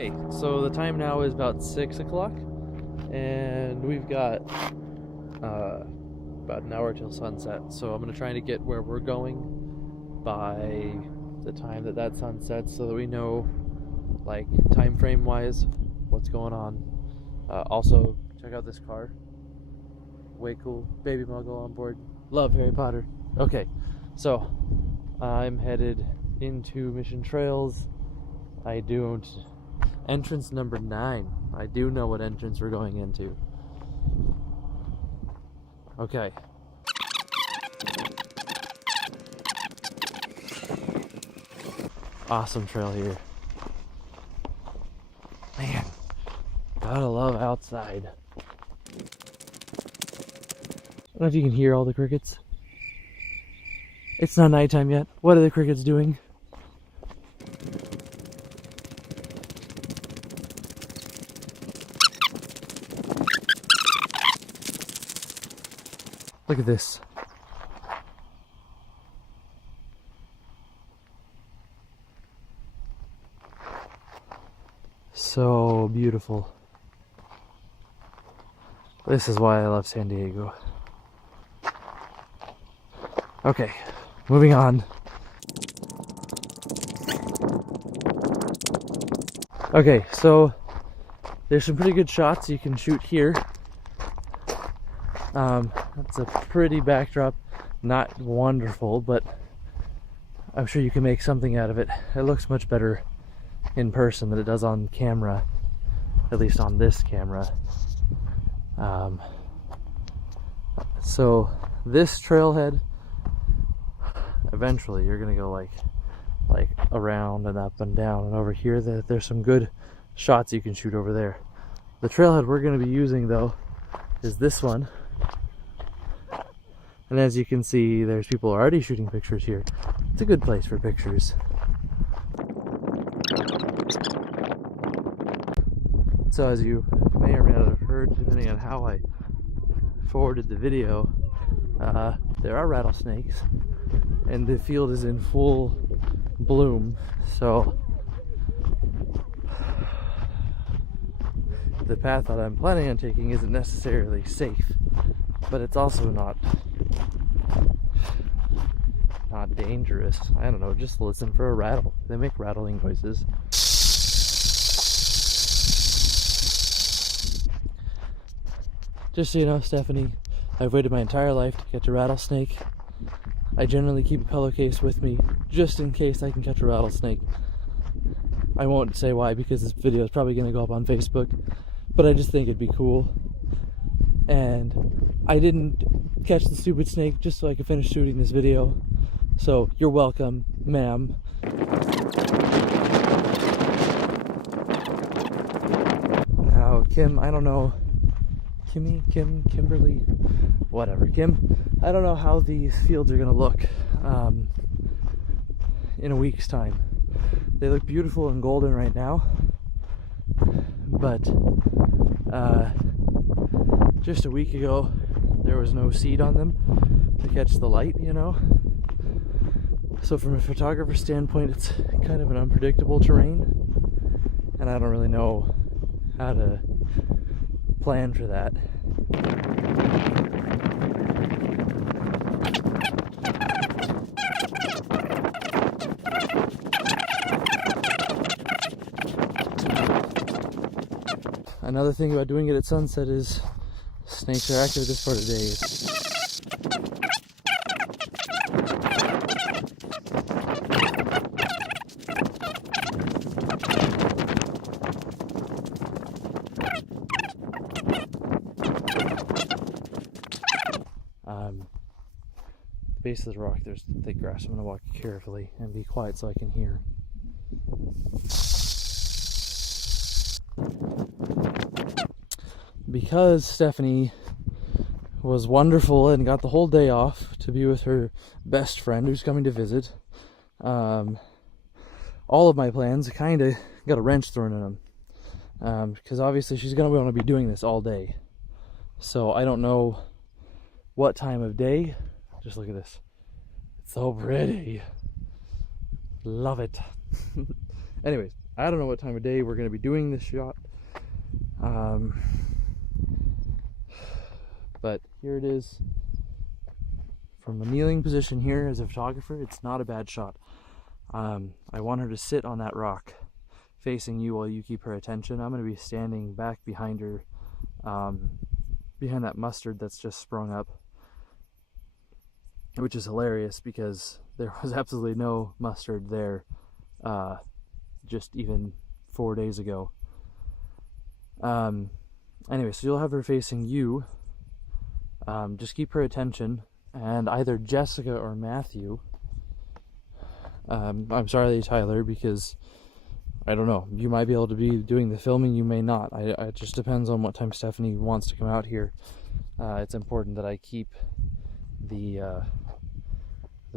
Okay, so the time now is about 6 o'clock, and we've got about an hour till sunset. So I'm gonna try to get where we're going by the time that sun sets, so that we know, like, time frame wise, what's going on. Also, check out this car. Way cool. Baby Muggle on board. Love Harry Potter. Okay, so I'm headed into Mission Trails. I don't. Entrance number 9. I do know what entrance we're going into. Okay. Awesome trail here. Man, gotta love outside. I don't know if you can hear all the crickets. It's not nighttime yet. What are the crickets doing? Look at this. So beautiful. This is why I love San Diego. Okay, moving on. Okay, so there's some pretty good shots you can shoot here. That's a pretty backdrop, not wonderful, but I'm sure you can make something out of it. It looks much better in person than it does on camera, at least on this camera. So this trailhead, eventually you're gonna go like around and up and down, and over here there's some good shots you can shoot over there. The trailhead we're gonna be using though is this one. And as you can see, there's people already shooting pictures here. It's a good place for pictures. So as you may or may not have heard, depending on how I forwarded the video, there are rattlesnakes, and the field is in full bloom. So the path that I'm planning on taking isn't necessarily safe, but it's also not dangerous. I don't know, just listen for a rattle. They make rattling noises. Just so you know, Stephanie, I've waited my entire life to catch a rattlesnake. I generally keep a pillowcase with me just in case I can catch a rattlesnake. I won't say why, because this video is probably going to go up on Facebook, but I just think it'd be cool. And I didn't catch the stupid snake just so I could finish shooting this video. So you're welcome, ma'am. Now, Kim, I don't know. Kimberly, whatever. Kim, I don't know how these fields are gonna look in a week's time. They look beautiful and golden right now, but just a week ago there was no seed on them to catch the light, you know. So from a photographer's standpoint, it's kind of an unpredictable terrain, and I don't really know how to plan for that. Another thing about doing it at sunset is snakes are active this part of the day. The base of the rock, there's thick grass. I'm going to walk carefully and be quiet so I can hear. Because Stephanie was wonderful and got the whole day off to be with her best friend who's coming to visit, all of my plans kind of got a wrench thrown in them. Because obviously she's going to want to be doing this all day. So I don't know what time of day. Just look at this. It's so pretty. Love it. Anyways, I don't know what time of day we're going to be doing this shot. But here it is. From a kneeling position here as a photographer, it's not a bad shot. I want her to sit on that rock facing you while you keep her attention. I'm going to be standing back behind her, behind that mustard that's just sprung up, which is hilarious because there was absolutely no mustard there just even 4 days ago. Anyway, so you'll have her facing you. Just keep her attention, and either Jessica or Matthew, I'm sorry Tyler, because I don't know, you might be able to be doing the filming, you may not. It just depends on what time Stephanie wants to come out here. It's important that I keep the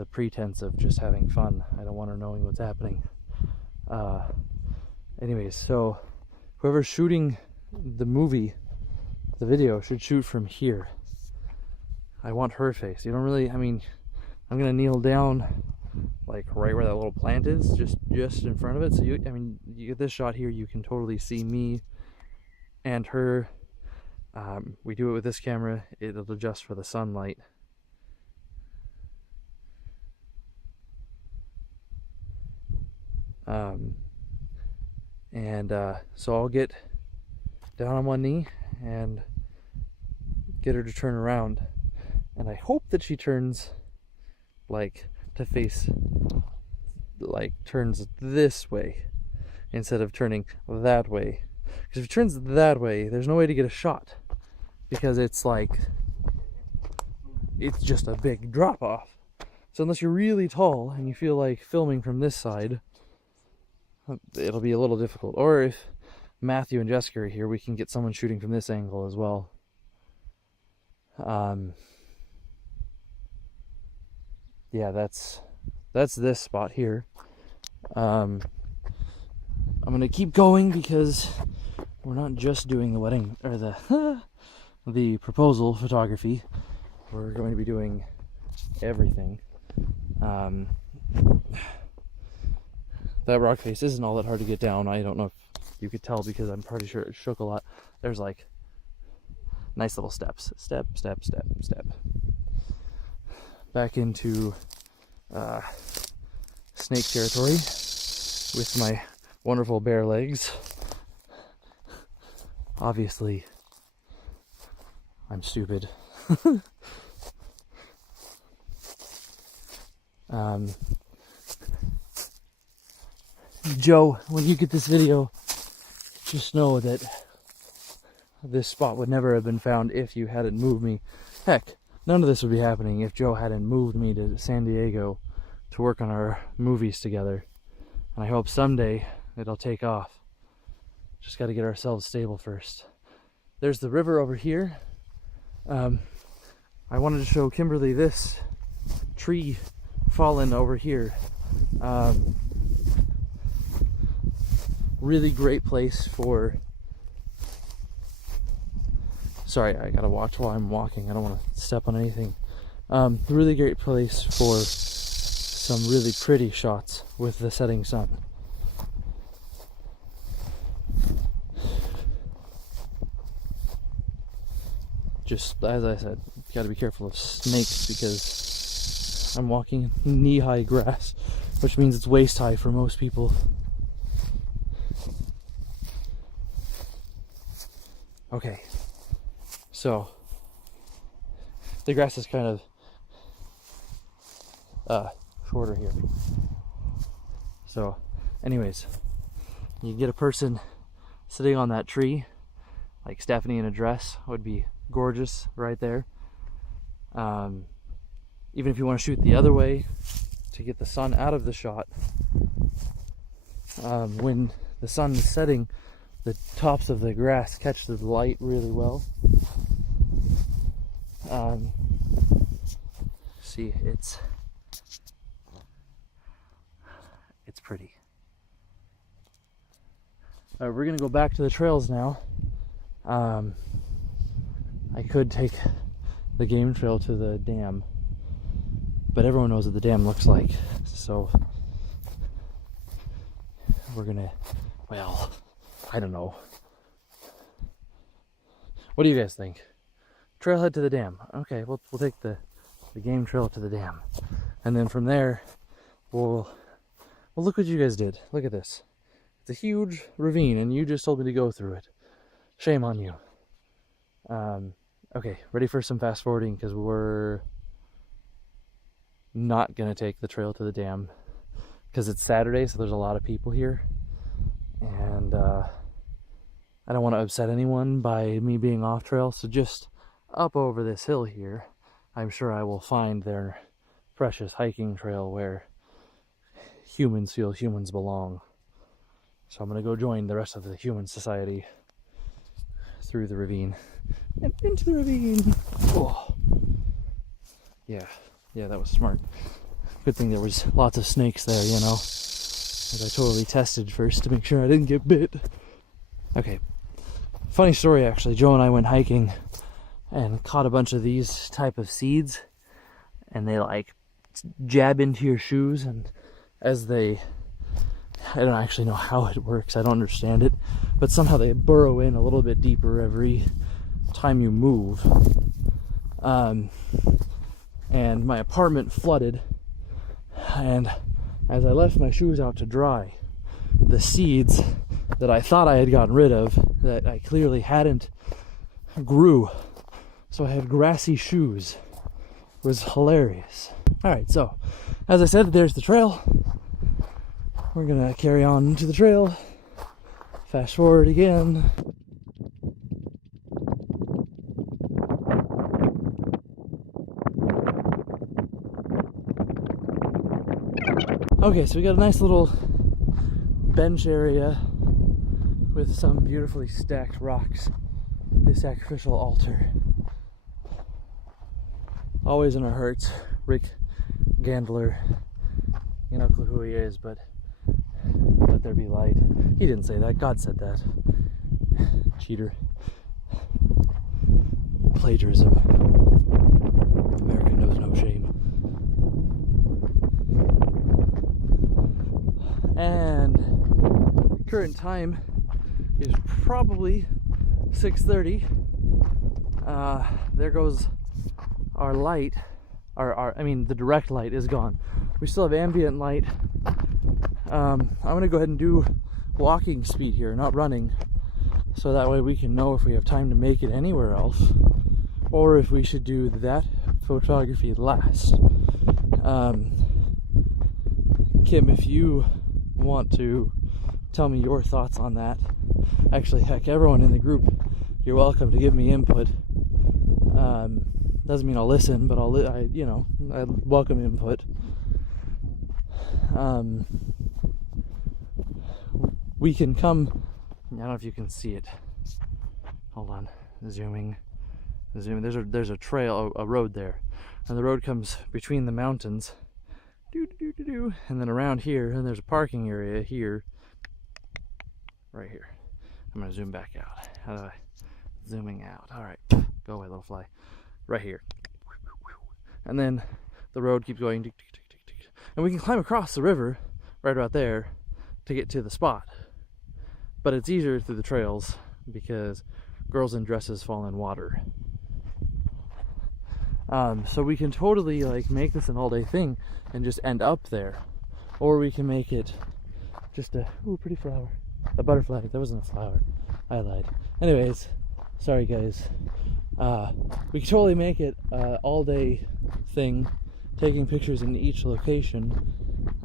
pretense of just having fun. I don't want her knowing what's happening. Anyways, so whoever's shooting the video should shoot from here. I want her face. You don't really, I mean, I'm gonna kneel down like right where that little plant is, just in front of it. So you get this shot here, you can totally see me and her. We do it with this camera, it'll adjust for the sunlight. So I'll get down on one knee and get her to turn around, and I hope that she turns like to face, like turns this way instead of turning that way, because if it turns that way there's no way to get a shot, because it's like, it's just a big drop off. So unless you're really tall and you feel like filming from this side, it'll be a little difficult. Or if Matthew and Jessica are here, we can get someone shooting from this angle as well. Yeah, that's this spot here. I'm gonna keep going because we're not just doing the wedding or the proposal photography. We're going to be doing everything. That rock face isn't all that hard to get down. I don't know if you could tell because I'm pretty sure it shook a lot. There's like nice little steps. Step, step, step, step. Back into snake territory with my wonderful bare legs. Obviously, I'm stupid. Joe, when you get this video, just know that this spot would never have been found if you hadn't moved me. Heck, none of this would be happening if Joe hadn't moved me to San Diego to work on our movies together. And I hope someday it'll take off. Just got to get ourselves stable first. There's the river over here. I wanted to show Kimberly this tree fallen over here. Really great place for... Sorry, I gotta watch while I'm walking. I don't want to step on anything. Really great place for some really pretty shots with the setting sun. Just as I said, you gotta be careful of snakes because I'm walking in knee-high grass, which means it's waist-high for most people. Okay, so the grass is kind of shorter here. So anyways, you get a person sitting on that tree, like Stephanie in a dress would be gorgeous right there. Even if you want to shoot the other way to get the sun out of the shot, when the sun is setting, the tops of the grass catch the light really well. See, it's pretty. We're gonna go back to the trails now. I could take the game trail to the dam, but everyone knows what the dam looks like, so we're gonna well, I don't know. What do you guys think? Trailhead to the dam. Okay, we'll take the game trail to the dam. And then from there, well, look what you guys did. Look at this. It's a huge ravine, and you just told me to go through it. Shame on you. Okay, ready for some fast forwarding, because we're not going to take the trail to the dam, because it's Saturday, so there's a lot of people here. And I don't want to upset anyone by me being off trail, so just up over this hill here, I'm sure I will find their precious hiking trail where humans feel humans belong. So I'm going to go join the rest of the human society through the ravine and into the ravine. Oh. Yeah, that was smart. Good thing there was lots of snakes there, you know, as I totally tested first to make sure I didn't get bit. Okay, funny story actually. Joe and I went hiking and caught a bunch of these type of seeds, and they like jab into your shoes, and as they, I don't actually know how it works, I don't understand it, but somehow they burrow in a little bit deeper every time you move. And my apartment flooded, and as I left my shoes out to dry, the seeds that I thought I had gotten rid of, that I clearly hadn't, grew. So I had grassy shoes. It was hilarious. Alright, so as I said, there's the trail. We're gonna carry on to the trail. Fast forward again. Okay, so we got a nice little bench area with some beautifully stacked rocks. The sacrificial altar. Always in our hearts, Rick Gandler. You know who he is, but let there be light. He didn't say that, God said that. Cheater. Plagiarism. America knows no shame. And current time is probably 6:30. There goes our light. The direct light is gone. We still have ambient light. I'm gonna go ahead and do walking speed here, not running, so that way we can know if we have time to make it anywhere else, or if we should do that photography last. Kim, if you want to tell me your thoughts on that, actually, heck, everyone in the group, you're welcome to give me input. Doesn't mean I'll listen, but I welcome input. We can come. I don't know if you can see it. Hold on, zooming. There's a trail, a road there, and the road comes between the mountains. And then around here, and there's a parking area here. Right here. I'm gonna zoom back out. How do I? Zooming out. All right, go away, little fly. Right here. And then the road keeps going, and we can climb across the river right about there to get to the spot. But it's easier through the trails because girls in dresses fall in water. So we can totally make this an all-day thing and just end up there, or we can make it just a pretty flower, a butterfly. That wasn't a flower. I lied. Anyways, sorry guys. We can totally make it all-day thing, taking pictures in each location.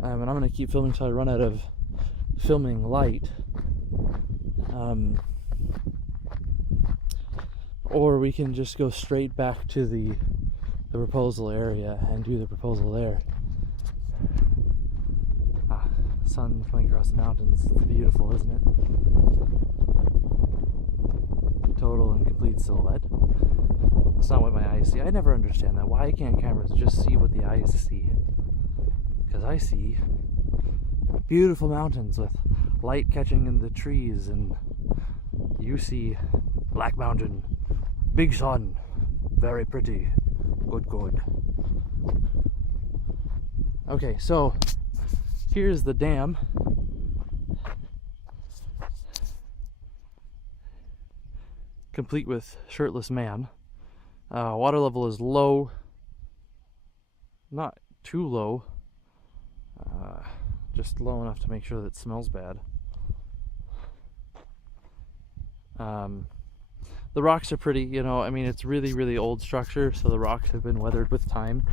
And I'm gonna keep filming till I run out of filming light. Or we can just go straight back to the proposal area and do the proposal there. Sun coming across the mountains. It's beautiful, isn't it? Total and complete silhouette. It's not what my eyes see. I never understand that. Why can't cameras just see what the eyes see? Because I see beautiful mountains with light catching in the trees, and you see Black Mountain, big sun, very pretty. Good. Okay, so here's the dam. complete with shirtless man. Water level is low, not too low, just low enough to make sure that it smells bad. The rocks are pretty, you know, I mean, it's really, really old structure, so the rocks have been weathered with time.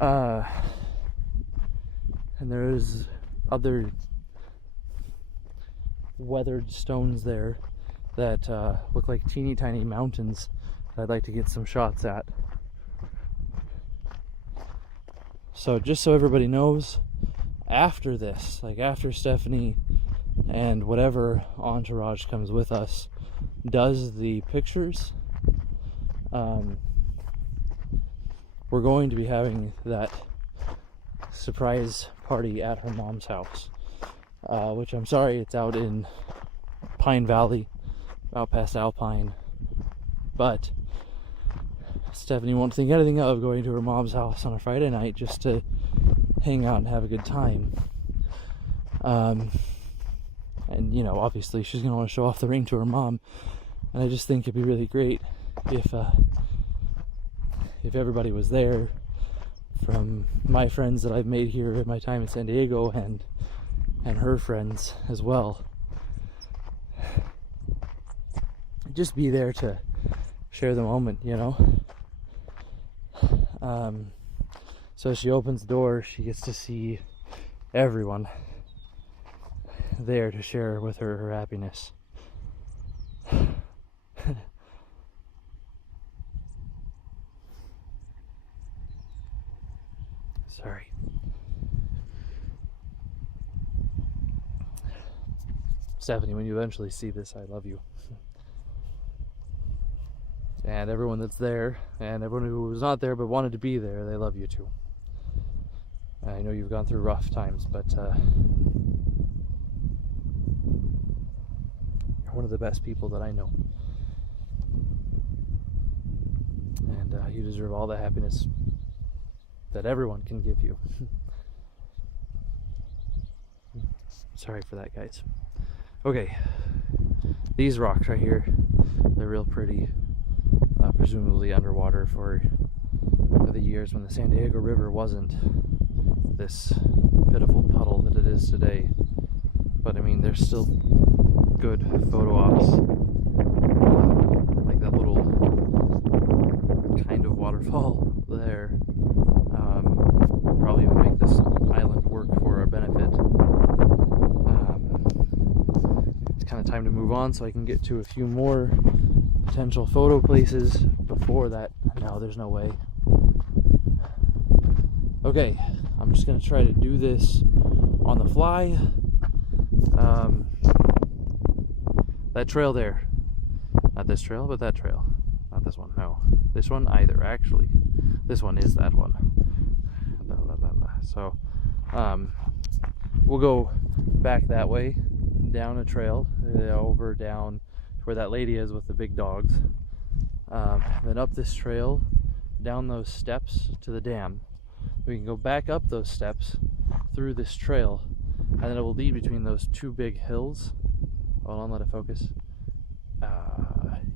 And there's other weathered stones there that look like teeny tiny mountains that I'd like to get some shots at. So just so everybody knows, after this, like after Stephanie and whatever entourage comes with us does the pictures, we're going to be having that surprise party at her mom's house, which I'm sorry, it's out in Pine Valley, out past Alpine, but Stephanie won't think anything of going to her mom's house on a Friday night just to hang out and have a good time. And you know, obviously she's gonna want to show off the ring to her mom, and I just think it'd be really great if everybody was there, from my friends that I've made here at my time in San Diego and her friends as well. Just be there to share the moment, you know. So as she opens the door, she gets to see everyone there to share with her her happiness. Sorry. Stephanie, when you eventually see this, I love you. And everyone that's there, and everyone who was not there but wanted to be there, they love you too. I know you've gone through rough times, but you're one of the best people that I know. And you deserve all the happiness that everyone can give you. Sorry for that, guys. Okay, these rocks right here, they're real pretty. Presumably underwater for the years when the San Diego River wasn't this pitiful puddle that it is today. But I mean, there's still good photo ops, like that little kind of waterfall there. Probably even make this island work for our benefit. It's kind of time to move on so I can get to a few more potential photo places before that. No, there's no way. Okay, I'm just gonna try to do this on the fly. That trail there, not this trail, but that trail, not this one, no, this one either, actually. This one is that one. So we'll go back that way, down a trail, over down where that lady is with the big dogs, then up this trail, down those steps to the dam. We can go back up those steps through this trail, and then it will lead between those two big hills. Hold on, let it focus.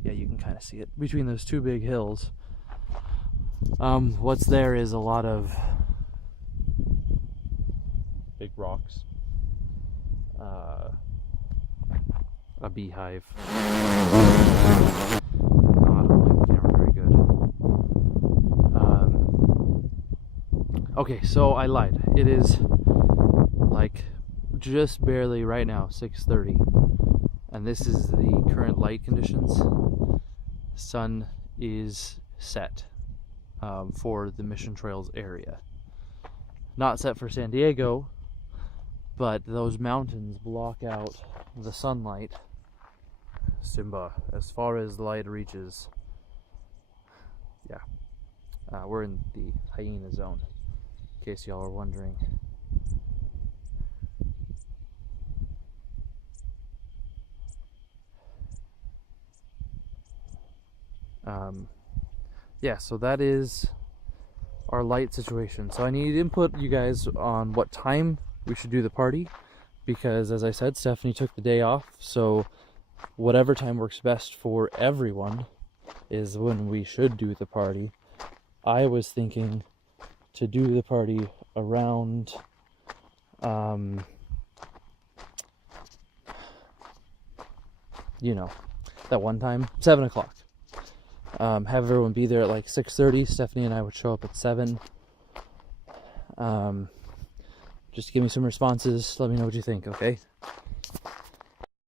Yeah, you can kind of see it. Between those two big hills, what's there is a lot of big rocks. A beehive. No, I don't like the camera very good. Okay, so I lied. It is like just barely right now 6:30, and this is the current light conditions. Sun is set for the Mission Trails area. Not set for San Diego, but those mountains block out the sunlight, Simba, as far as the light reaches. Yeah, we're in the hyena zone, in case y'all are wondering. Yeah, so that is our light situation. So I need input, you guys, on what time we should do the party, because as I said, Stephanie took the day off, so whatever time works best for everyone is when we should do the party. I was thinking to do the party around that one time, 7 o'clock. Have everyone be there at like 6:30. Stephanie and I would show up at 7. Just give me some responses. Let me know what you think, okay?